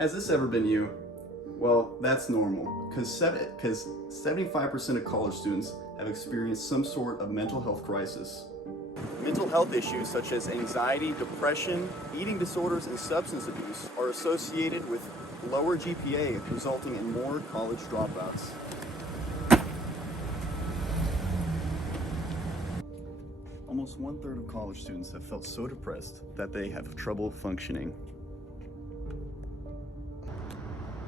Has this ever been you? Well, that's normal, because 75% of college students have experienced some sort of mental health crisis. Mental health issues such as anxiety, depression, eating disorders, and substance abuse are associated with lower GPA, resulting in more college dropouts. Almost 1/3 of college students have felt so depressed that they have trouble functioning.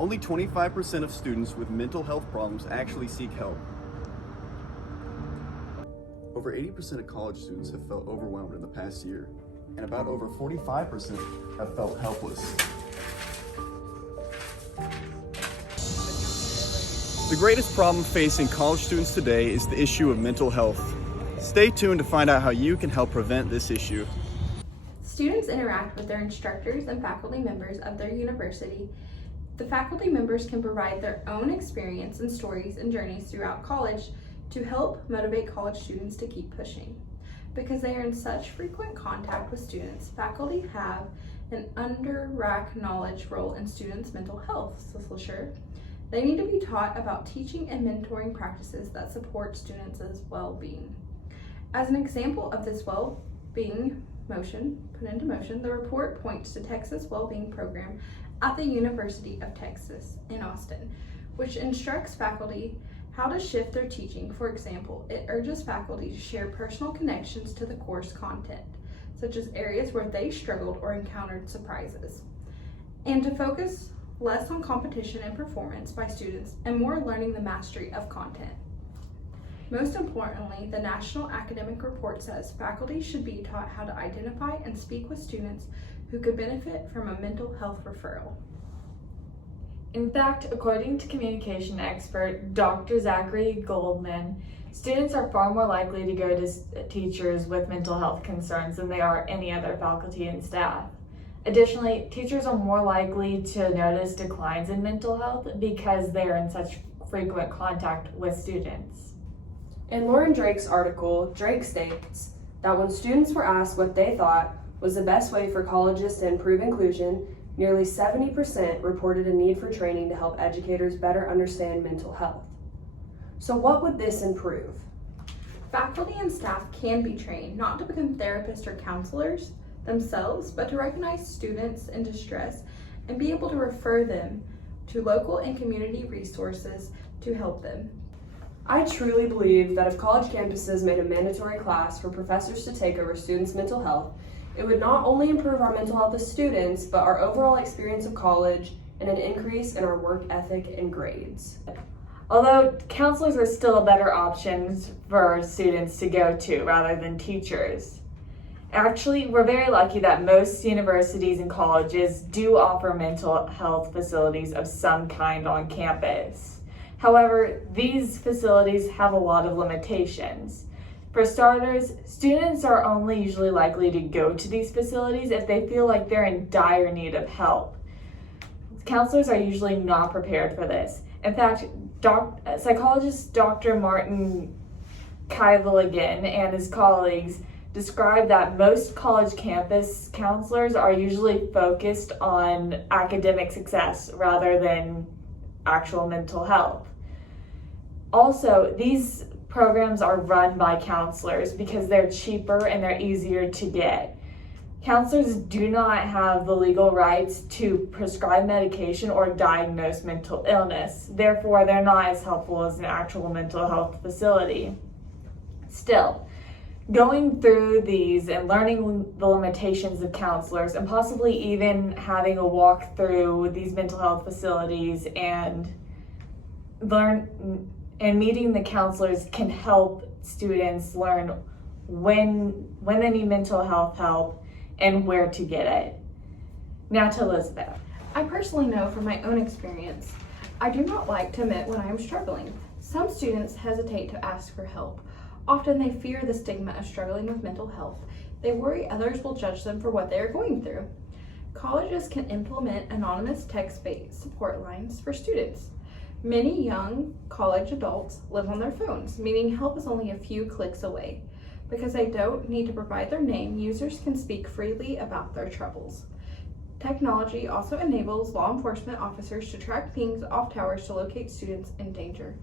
Only 25% of students with mental health problems actually seek help. Over 80% of college students have felt overwhelmed in the past year, and about over 45% have felt helpless. The greatest problem facing college students today is the issue of mental health. Stay tuned to find out how you can help prevent this issue. Students interact with their instructors and faculty members of their university. The faculty members can provide their own experience and stories and journeys throughout college to help motivate college students to keep pushing. Because they are in such frequent contact with students, faculty have an under-rack knowledge role in students' mental health, says LaSure. They need to be taught about teaching and mentoring practices that support students' well-being. As an example of this well-being put into motion, the report points to Texas Well-Being Program at the University of Texas in Austin, which instructs faculty how to shift their teaching. For example, it urges faculty to share personal connections to the course content, such as areas where they struggled or encountered surprises, and to focus less on competition and performance by students and more learning the mastery of content. Most importantly, the National Academic Report says faculty should be taught how to identify and speak with students who could benefit from a mental health referral. In fact, according to communication expert Dr. Zachary Goldman, students are far more likely to go to teachers with mental health concerns than they are any other faculty and staff. Additionally, teachers are more likely to notice declines in mental health because they are in such frequent contact with students. In Lauren Drake's article, Drake states that when students were asked what they thought was the best way for colleges to improve inclusion, nearly 70% reported a need for training to help educators better understand mental health. So what would this improve? Faculty and staff can be trained not to become therapists or counselors themselves, but to recognize students in distress and be able to refer them to local and community resources to help them. I truly believe that if college campuses made a mandatory class for professors to take over students' mental health, it would not only improve our mental health as students, but our overall experience of college and an increase in our work ethic and grades. Although counselors are still a better option for students to go to rather than teachers. Actually, we're very lucky that most universities and colleges do offer mental health facilities of some kind on campus. However, these facilities have a lot of limitations. For starters, students are only usually likely to go to these facilities if they feel like they're in dire need of help. Counselors are usually not prepared for this. In fact, psychologist Dr. Martin Kivaligan and his colleagues describe that most college campus counselors are usually focused on academic success rather than actual mental health. Also, these programs are run by counselors because they're cheaper and they're easier to get. Counselors do not have the legal rights to prescribe medication or diagnose mental illness. Therefore, they're not as helpful as an actual mental health facility. Still, going through these and learning the limitations of counselors and possibly even having a walk through these mental health facilities and meeting the counselors can help students learn when they need mental health help and where to get it. Now to Elizabeth. I personally know from my own experience, I do not like to admit when I am struggling. Some students hesitate to ask for help. Often they fear the stigma of struggling with mental health. They worry others will judge them for what they are going through. Colleges can implement anonymous text-based support lines for students. Many young college adults live on their phones, meaning help is only a few clicks away. Because they don't need to provide their name, users can speak freely about their troubles. Technology also enables law enforcement officers to track pings off towers to locate students in danger.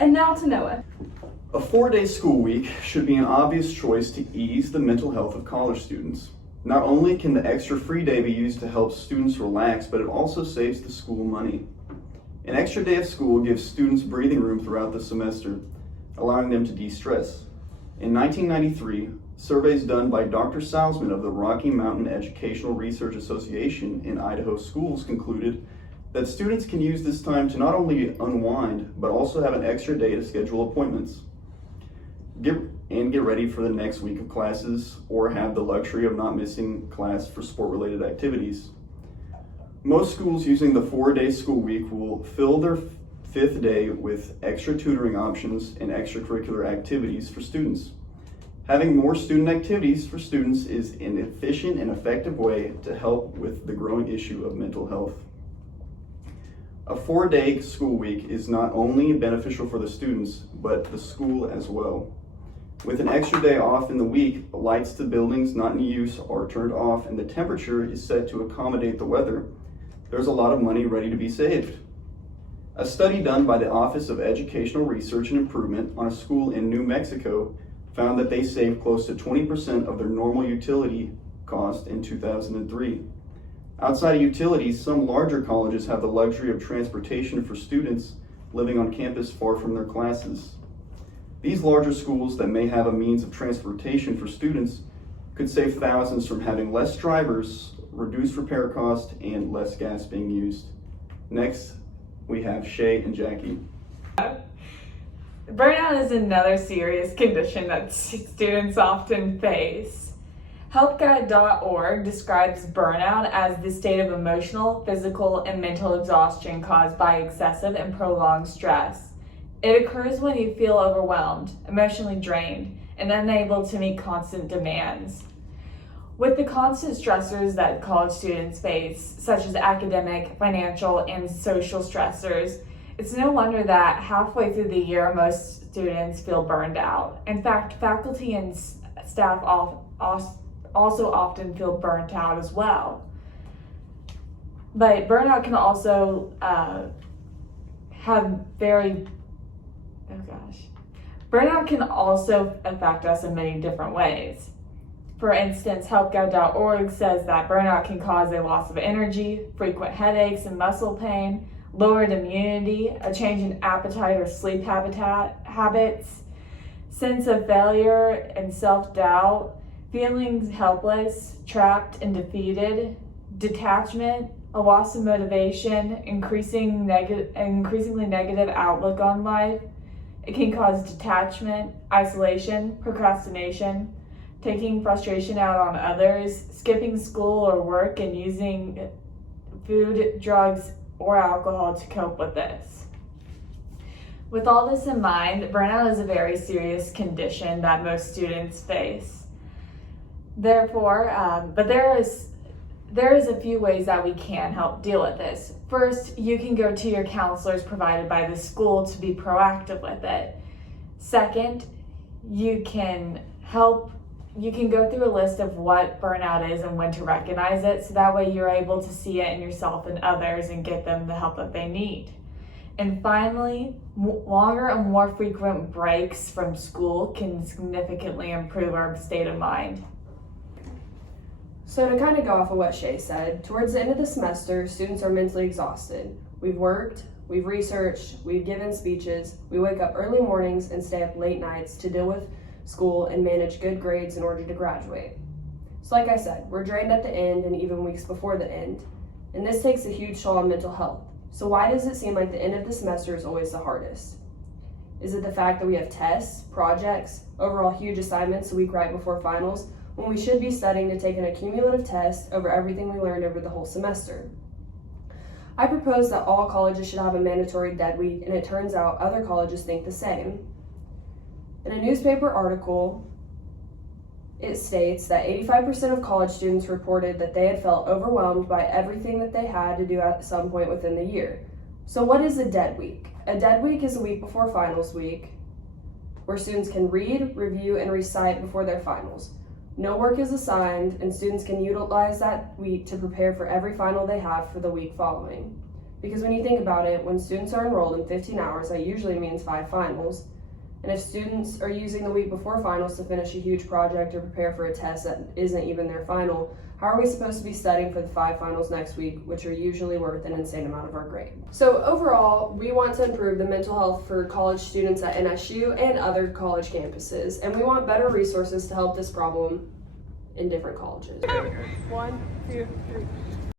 And now to Noah. A 4-day school week should be an obvious choice to ease the mental health of college students. Not only can the extra free day be used to help students relax, but it also saves the school money. An extra day of school gives students breathing room throughout the semester, allowing them to de-stress. In 1993, surveys done by Dr. Salzman of the Rocky Mountain Educational Research Association in Idaho schools concluded that students can use this time to not only unwind, but also have an extra day to schedule appointments, get ready for the next week of classes, or have the luxury of not missing class for sport-related activities. Most schools using the 4-day school week will fill their 5th day with extra tutoring options and extracurricular activities for students. Having more student activities for students is an efficient and effective way to help with the growing issue of mental health. A 4-day school week is not only beneficial for the students, but the school as well. With an extra day off in the week, lights to buildings not in use are turned off and the temperature is set to accommodate the weather. There's a lot of money ready to be saved. A study done by the Office of Educational Research and Improvement on a school in New Mexico found that they saved close to 20% of their normal utility cost in 2003. Outside of utilities, some larger colleges have the luxury of transportation for students living on campus far from their classes. These larger schools that may have a means of transportation for students could save thousands from having less drivers, reduced repair costs, and less gas being used. Next, we have Shay and Jackie. Burnout is another serious condition that students often face. HelpGuide.org describes burnout as the state of emotional, physical, and mental exhaustion caused by excessive and prolonged stress. It occurs when you feel overwhelmed, emotionally drained, and unable to meet constant demands. With the constant stressors that college students face, such as academic, financial, and social stressors, it's no wonder that halfway through the year, most students feel burned out. In fact, faculty and staff also often feel burnt out as well. But burnout can also Burnout can also affect us in many different ways. For instance, HelpGuide.org says that burnout can cause a loss of energy, frequent headaches and muscle pain, lowered immunity, a change in appetite or sleep habits, sense of failure and self-doubt, feeling helpless, trapped and defeated, detachment, a loss of motivation, increasingly negative outlook on life. It can cause detachment, isolation, procrastination, taking frustration out on others, skipping school or work, and using food, drugs, or alcohol to cope with this. With all this in mind, burnout is a very serious condition that most students face. Therefore, but there is a few ways that we can help deal with this. First, you can go to your counselors provided by the school to be proactive with it. Second, you can go through a list of what burnout is and when to recognize it, so that way you're able to see it in yourself and others and get them the help that they need. And finally, longer and more frequent breaks from school can significantly improve our state of mind. So to kind of go off of what Shay said, towards the end of the semester, students are mentally exhausted. We've worked, we've researched, we've given speeches, we wake up early mornings and stay up late nights to deal with school and manage good grades in order to graduate. So like I said, we're drained at the end and even weeks before the end. And this takes a huge toll on mental health. So why does it seem like the end of the semester is always the hardest? Is it the fact that we have tests, projects, overall huge assignments the week right before finals, when we should be studying to take an accumulative test over everything we learned over the whole semester? I propose that all colleges should have a mandatory dead week, and it turns out other colleges think the same. In a newspaper article, it states that 85% of college students reported that they had felt overwhelmed by everything that they had to do at some point within the year. So what is a dead week? A dead week is a week before finals week, where students can read, review, and recite before their finals. No work is assigned, and students can utilize that week to prepare for every final they have for the week following. Because when you think about it, when students are enrolled in 15 hours, that usually means 5 finals. And if students are using the week before finals to finish a huge project or prepare for a test that isn't even their final, how are we supposed to be studying for the 5 finals next week, which are usually worth an insane amount of our grade? So overall, we want to improve the mental health for college students at NSU and other college campuses, and we want better resources to help this problem in different colleges. 1, 2, 3.